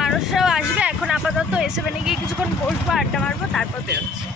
মানুষরাও আসবে। এখন আপাতত এসে গিয়ে কিছুক্ষণ বসবো, আড্ডা মারবো, তারপর বেরোচ্ছি।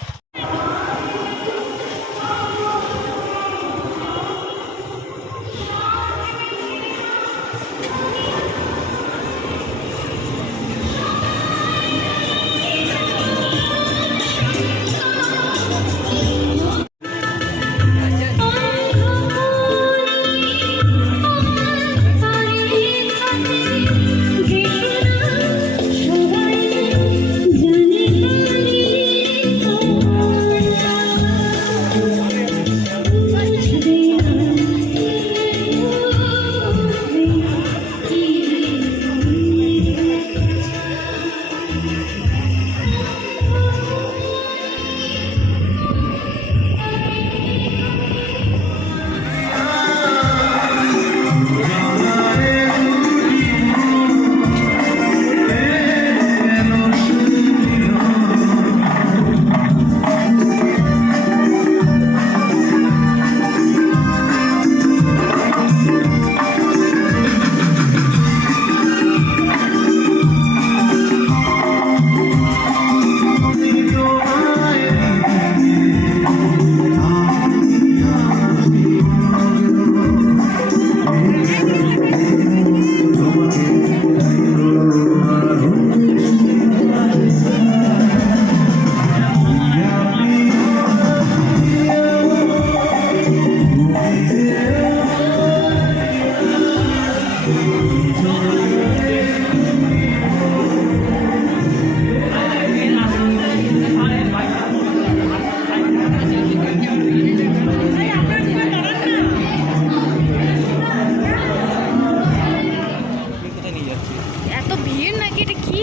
এত ভিড় নাকি? এটা কি?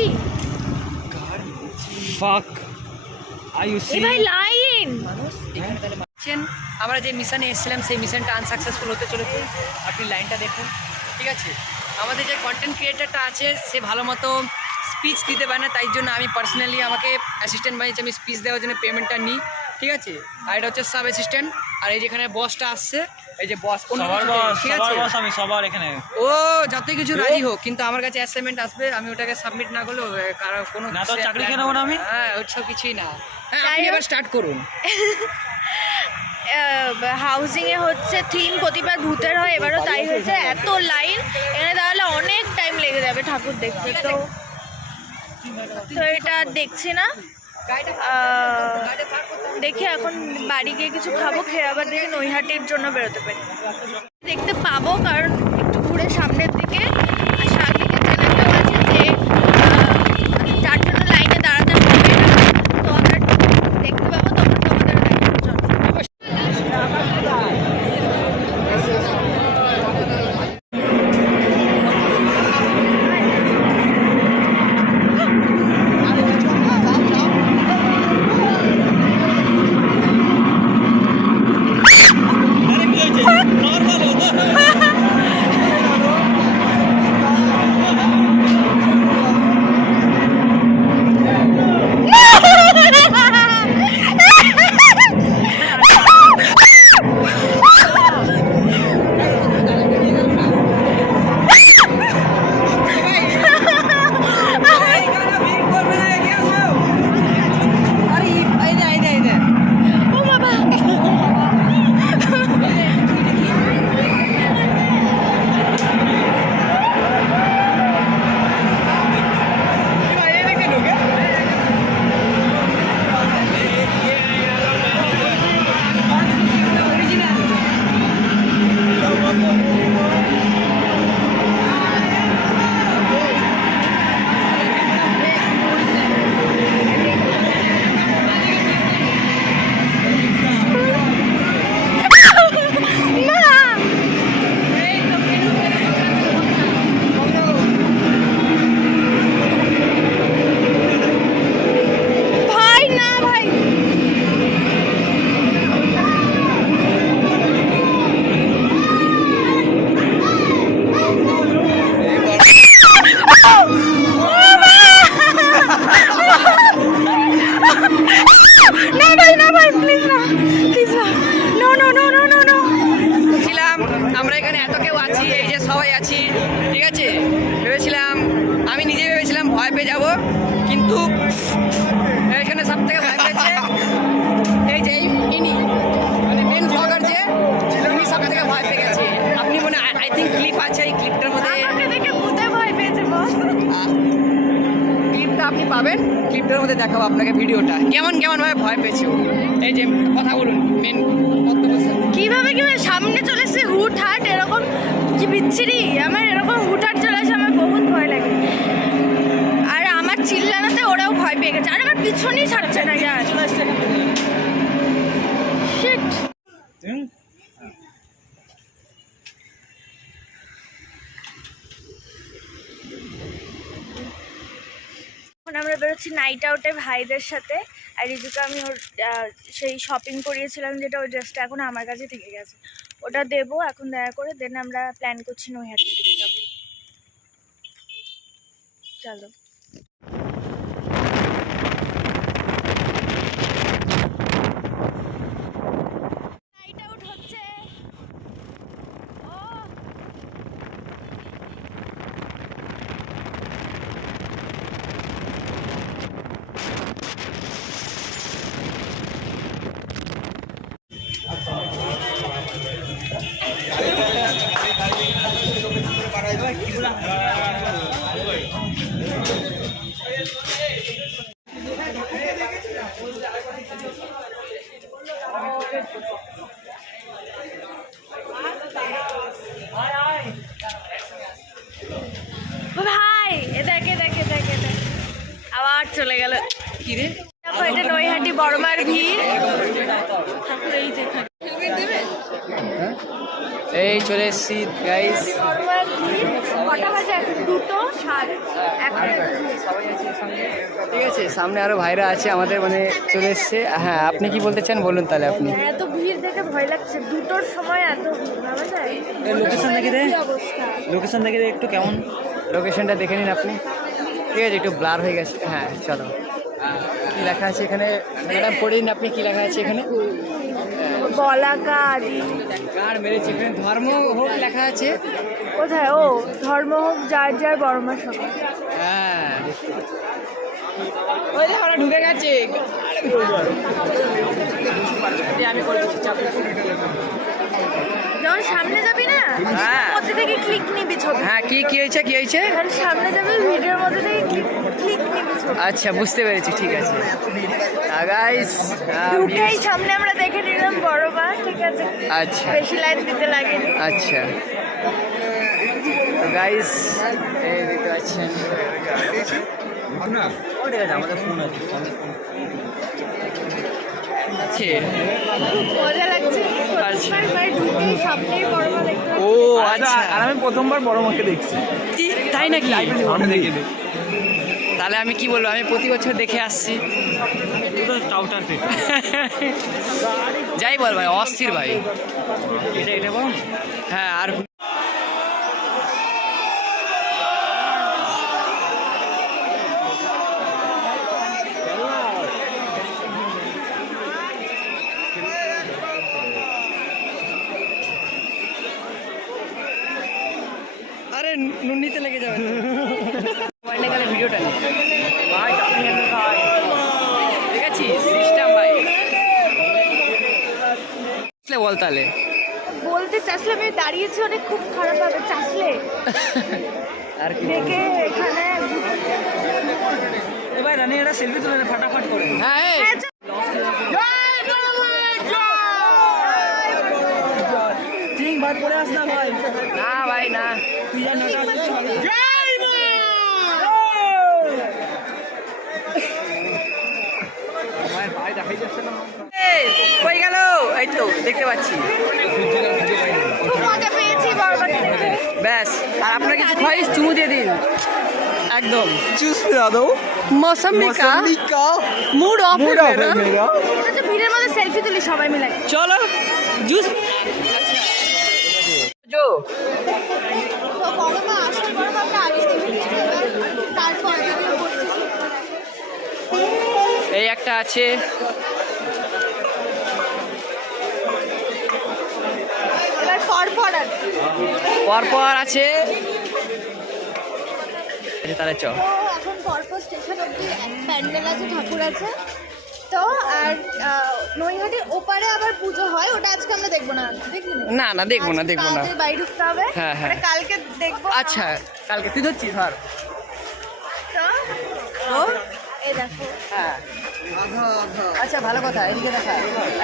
ভাই লাইন। আমরা যে মিশনে এসেছিলাম সেই মিশনটা আনসাকসেসফুল হতে চলেছে। আপনি লাইনটা দেখুন, ঠিক আছে? আমাদের যে কন্টেন্ট ক্রিয়েটারটা আছে সে ভালো মতো স্পিচ দিতে পারে না, তাই জন্য আমি পার্সোনালি আমাকে অ্যাসিস্ট্যান্ট বানিয়েছি, আমি স্পিচ দেওয়ার জন্য পেমেন্টটা নিই, ঠিক আছে? আর এটা হচ্ছে সাব অ্যাসিস্ট্যান্ট। আর এই যেখানে বসটা আসছে, এই যে বস, ঠিক আছে? আমি সবার এখানে ও যতই কিছু রাজি হোক, কিন্তু আমার কাছে অ্যাসাইনমেন্ট আসবে, আমি ওটাকে সাবমিট না করলেও কারো কোনো না, তো চাকরি কেন না আমি? হ্যাঁ, ওইসব কিছুই না। হ্যাঁ, আপনি এবার স্টার্ট করুন। হাউজিং এ হচ্ছে থিম প্রতিবার ভূতের হয়, এবারও তাই হয়েছে। এত লাইন, এখানে তাহলে অনেক টাইম লেগে যাবে ঠাকুর দেখতে। তো এটা দেখছি না, দেখি এখন বাড়ি গিয়ে কিছু খাবো, খেয়ে আবার দেখি নৈহাটির জন্য বেরোতে পারি, দেখতে পাবো। কারণ একটু ঘুরে সামনের দিকে আর সামনের চ্যানেলটাও আছে যে যার জন্য লাইনে দাঁড়াতে হবে না, তো আমরা দেখতে পাবো, তখন তোমাদের দেখানোর জন্য। পেয়ে যাবো, কিন্তু এখানে সব থেকে ভয় পেয়েছে এই যে ইনি মানে মেন ব্লগার যে ইনি সব থেকে ভয় পেয়ে গেছে। আপনি মনে আই থিঙ্ক ক্লিপ আছে, এই ক্লিপটার মধ্যে আমাকে দেখে ভূতে ভয় পেয়েছে বল। ক্লিপটা আপনি পাবেন, ক্লিপটার মধ্যে দেখাবো আপনাকে ভিডিওটা কেমন কেমন ভাবে ভয় পেয়েছে ও। এই যে কথা বলুন মেন বক্তব্য স্যার। কিভাবে সামনে চলে এসে হুট হাট এরকম কি বিচ্ছিরি, আমার এরকম হুট হাট চলে আসে, আমার বহুত ভয় লাগে। আর আমার চিল্লানোতে ওরাও ভয় পেয়ে গেছে, আর আমার পিছনেই ছাড়ছে না ইয়ার। শিট। এখন আমরা বেরোচ্ছি নাইট আউটে ভাইদের সাথে। আর রিজুকে আমি ওর সেই শপিং করিয়েছিলাম যেটা, ওই ড্রেসটা এখন আমার কাছে থেকে গেছে, ওটা দেবো এখন দয়া করে। দেন আমরা প্ল্যান করছি নৈহাটি থেকে যাবো। চলো। নাইট আউট হচ্ছে। ও ভাই এ দেখে দেখে দেখে আবার চলে গেল। কি রে দেখো এটা নৈহাটি বড়মার ভিড়। এই দেখো এই চলে এসছি গাইস। বড়মার ভিড়। কটা বাজে এখন? 2:07 এখন। ঠিক আছে, সামনে আরো ভাইরা আছে আমাদের, মানে চলে এসছে। হ্যাঁ আপনি কি বলতে চান বলুন তাহলে আপনি। এত ভিড় দেখে ভয় লাগছে, 2টোর সময় এত ভিড় ভাবা যায়? লোকেশন দেখে দে, কি অবস্থা। লোকেশন দেখে দে একটু কেমন। লোকেশনটা দেখে নিন আপনি। ঠিক আছে, একটু ব্লার হয়ে গেছে। হ্যাঁ চলো, কি লেখা আছে এখানে ম্যাডাম পড়ে নিন আপনি, কি লেখা আছে এখানে? বলাকা আদি কার মেরেছে এখানে? ধর্ম হোক লেখা আছে। কোথায়? ও ধর্ম হোক যার যার বড়মা সভা। হ্যাঁ ওই যে ওরা ঢুকে গেছে। আমি করে দিচ্ছি, চাপ নেই। যখন সামনে যাবি না হ্যাঁ। মধ্যে থেকে ক্লিক নিবি ছবি। হ্যাঁ কি কি হয়েছে কি হয়েছে? যখন সামনে যাবি ভিডিওর মধ্যে থেকে ক্লিক নিবি ছবি। আচ্ছা বুঝতে পেরেছি, ঠিক আছে গাইস। ঢুকেই সামনে আমরা দেখে নিলাম বড়মা, ঠিক আছে, আচ্ছা বেশি লাইন দিতে লাগেনি। আচ্ছা তো গাইস এই দেখতে পাচ্ছেন। ঠিক আছে, আমাদের ফোন আছে। আছে। খুব মজা লাগছে। আচ্ছা। প্রথমবার ঢুকেই সামনেই বড়মা দেখতে ও পাচ্ছি। আচ্ছা, আর আমি প্রথমবার বড় মাকে দেখছি। তাই নাকি? আমি দেখে দে। তাহলে আমি কি বলবো, আমি প্রতি বছর দেখে আসছি। তুই তো টাউটার পেট। যাই বল ভাই, অস্থির ভাই। এটা বল। হ্যাঁ আর আরে নুন্নিতে লেগে যাবে তো। মোবাইলে গেলে ভিডিওটা নেই ভাই, ঠিক আছে সিস্টেম ভাই। বল তাহলে। বলতে চাষলে আমি দাঁড়িয়েছি অনেক, খুব খারাপ হবে চাষলে আর কি দেখে এখানে। এ ভাই রানি একটা সেলফি তুলে নে, ফাটাফাট করে। হ্যাঁ এই। হ্যাঁ, চল। ঠিক ভাই পড়ে আস না ভাই। না ভাই না, তুই যা নাটা ভাই দেখাই যাচ্ছে না। এই কই গেল? এই তো দেখতে পাচ্ছি। খুব মজা পেয়েছি বড়মাকে দেখে। ব্যাস, আর আপনার কিছু খয়েস চুমু দিয়ে দিন একদম। चूस पिला दो। मौसमी का मूड ऑफ है मेरा। ঠিক আছে, ভিড়ের মধ্যে সেলফি তুলি সবাই মিলে। चलो जूस जो তো বড়মা, আসল বড়মাকে আগে দেখে তারপর এই একটা আছে। এবার পরপর আর পরপর আছে। তাহলে চ। তো এখন পরপর স্টেশন অব্দি প্যান্ডেল আছে, ঠাকুর আছে। তো আর নৈহাটির ওপারে আবার পুজো হয়, ওটা আজকে আমরা দেখবো না, দেখবি না না দেখবো না, দেখবো না। বাইরে ঢুকতে হবে। হ্যাঁ, হ্যাঁ। মানে কালকে দেখবো। আচ্ছা কালকে তুই ধরছিস ধর। তো তো এই দেখো, হ্যাঁ আচ্ছা ভালো কথা, এদিকে দেখা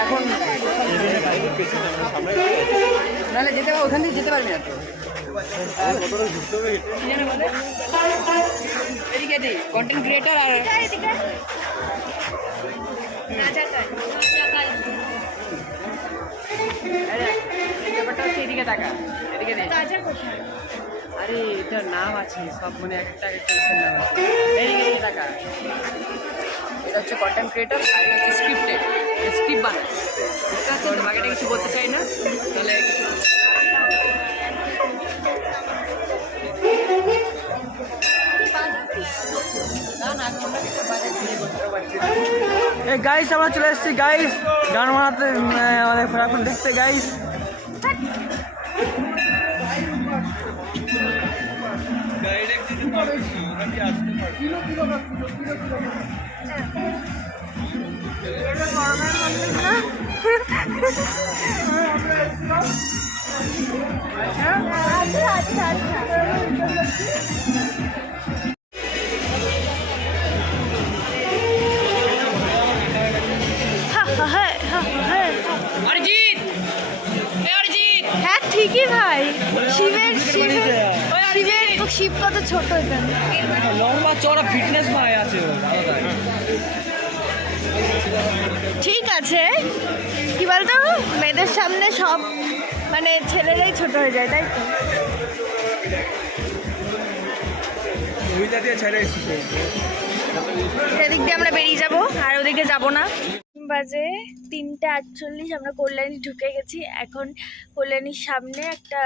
এখন নাহলে যেতে পারবো, ওখান থেকে যেতে পারবি না তো। কি যেন বলে? এদিকে এদিকে কন্টেন্ট ক্রিয়েটার আর এদিকে রাজাকার। এই ব্যাপারটা হচ্ছে এদিকে তাকা, এদিকে দেখ। রাজা কোথায়? আরে এটার নাম আছে সব, মানে এক একটা এর নাম আছে। এদিকে তাকা, এটা হচ্ছে কন্টেন্ট ক্রিয়েটার আর এটা হচ্ছে স্ক্রিপ্টেড, স্ক্রিপ্ট বানায়। বুঝতে পারছি তো, বাকিটা কিছু বলতে চাই না তাহলে। না না আমি অন্য কিছু বাজাচ্ছি। এই গাইস আমরা চলে এসেছি গাইস গান বানাতে, মানে এখন দেখতে গাইস। আচ্ছা আচ্ছা আচ্ছা। অরিজিৎ, এই অরিজিৎ, হ্যাঁ ঠিকই ভাই, শিবের শিবের শিবের শিব কত ছোট এখানে। লম্বা চড়া ফিটনেস ভাই আছে আলাদা। ঠিক আছে, কি বলতো, মেয়েদের সামনে সব মানে ছেলেরাই ছোট হয়ে যায়, তাই তো? ওইটা দিয়ে ছেড়ে এসেছে। সেদিক দিয়ে আমরা বেরিয়ে যাব, আর ওদিকে যাব না। বাজে 3:48, আমরা কল্যাণী ঢুকে গেছি। এখন কল্যাণীর সামনে একটা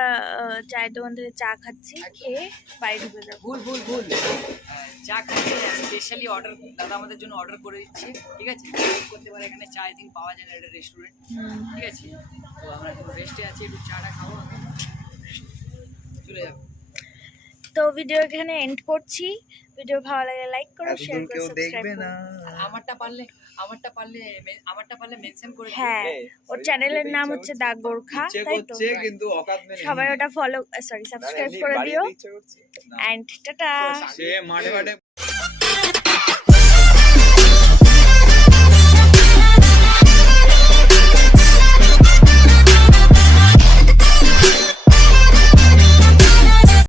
চায়ের দোকান থেকে চা খাচ্ছি, খেয়ে বাড়ি ঢুকে যাবো। ভুল ভুল ভুল, চা খাচ্ছি স্পেশালি অর্ডার, দাদা আমাদের জন্য অর্ডার করে দিচ্ছি, ঠিক আছে? করতে পারে এখানে চা আই থিঙ্ক পাওয়া যায় না, এটা রেস্টুরেন্ট, ঠিক আছে? তো আমরা একটু রেস্টে আছি, একটু চাটা খাবো, চলে যাবো। তো ভিডিও এখানে এন্ড করছি। ভিডিও ভালো লাগলে লাইক করো, শেয়ার করো, সাবস্ক্রাইব করো। আমারটা পারলে মেনশন করে দিও। হ্যাঁ, ওর চ্যানেলের নাম হচ্ছে দা গোর্খা, তাই তো? কিন্তু অকাত নেই। সবাই ওটা ফলো সাবস্ক্রাইব করে দিও। And tata. সে মাঠে মাঠে